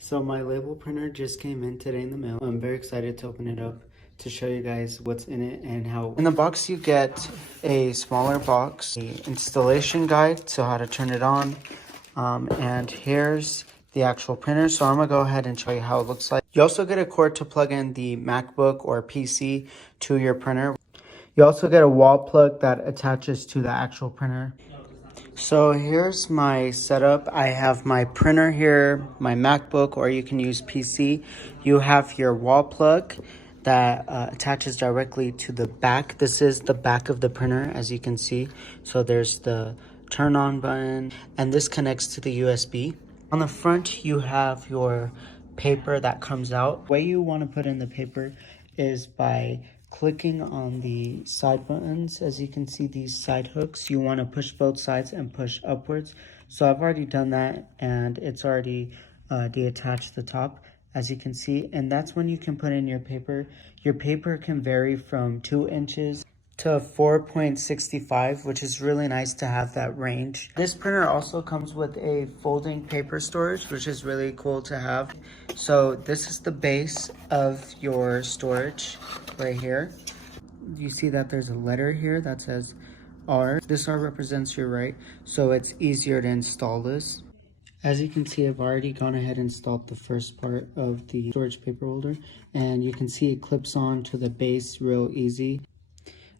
So my label printer just came in today in the mail. I'm very excited to open it up to show you guys what's in it and how. In the box you get a smaller box, a installation guide, so how to turn it on, and here's the actual printer. So I'm gonna go ahead and show you how it looks like. You also get a cord to plug in the MacBook or PC to your printer. You also get a wall plug that attaches to the actual printer. So here's my setup. I have my printer here, my MacBook, or you can use PC. You have your wall plug that attaches directly to the back. This is the back of the printer, as you can see. So there's the turn on button, and this connects to the USB. On the front, you have your paper that comes out. The way you want to put in the paper is by clicking on the side buttons. As you can see, these side hooks, you want to push both sides and push upwards. So I've already done that, and it's already deattached the top, as you can see, and that's when you can put in your paper. Your paper can vary from 2 inches to 4.65, which is really nice to have that range. This printer also comes with a folding paper storage, which is really cool to have. So this is the base of your storage right here. You see that there's a letter here that says R. This R represents your right, so it's easier to install this. As you can see, I've already gone ahead and installed the first part of the storage paper holder, and you can see it clips on to the base real easy.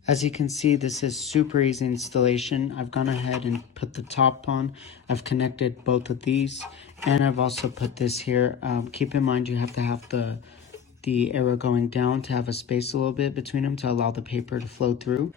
As you can see, this is super easy installation. I've gone ahead and put the top on. I've connected both of these, and I've also put this here. Keep in mind you have to have the arrow going down to have a space a little bit between them to allow the paper to flow through.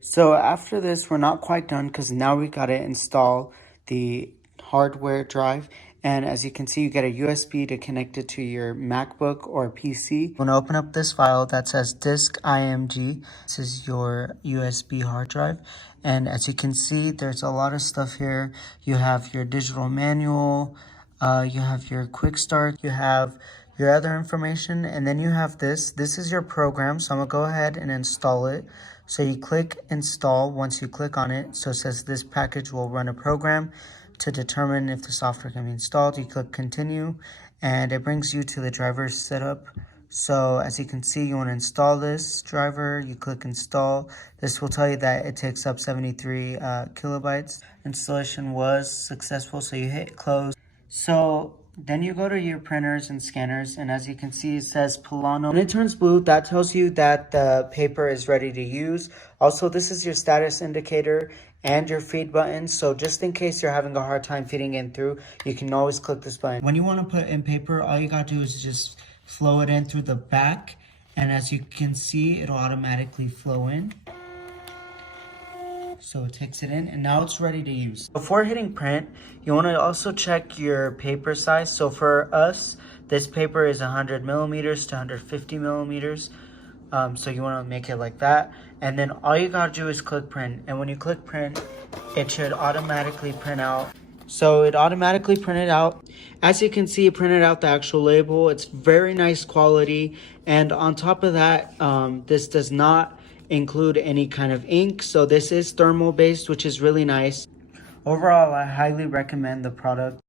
So after this, we're not quite done because now we got to install the hardware drive. And as you can see, you get a USB to connect it to your MacBook or PC. I'm going to open up this file that says disk img. This is your USB hard drive. And as you can see, there's a lot of stuff here. You have your digital manual, you have your quick start, you have your other information, and then you have this. This is your program, so I'm gonna go ahead and install it. So you click install once you click on it. So it says this package will run a program to determine if the software can be installed. You click continue, and it brings you to the driver setup. So as you can see, you want to install this driver. You click install. This will tell you that it takes up 73 kilobytes. Installation was successful, so you hit close. So then you go to your printers and scanners, and as you can see, it says POLONO. When it turns blue, that tells you that the paper is ready to use. Also, this is your status indicator and your feed button. So just in case you're having a hard time feeding in through, you can always click this button. When you want to put in paper, all you got to do is just flow it in through the back. And as you can see, it'll automatically flow in. So it takes it in, and now it's ready to use. Before hitting print, you want to also check your paper size. So for us, this paper is 100 millimeters to 150 millimeters. So you want to make it like that. And then all you got to do is click print. And when you click print, it should automatically print out. So it automatically printed out. As you can see, it printed out the actual label. It's very nice quality. And on top of that, this does not include any kind of ink, so this is thermal based, which is really nice. Overall, I highly recommend the product.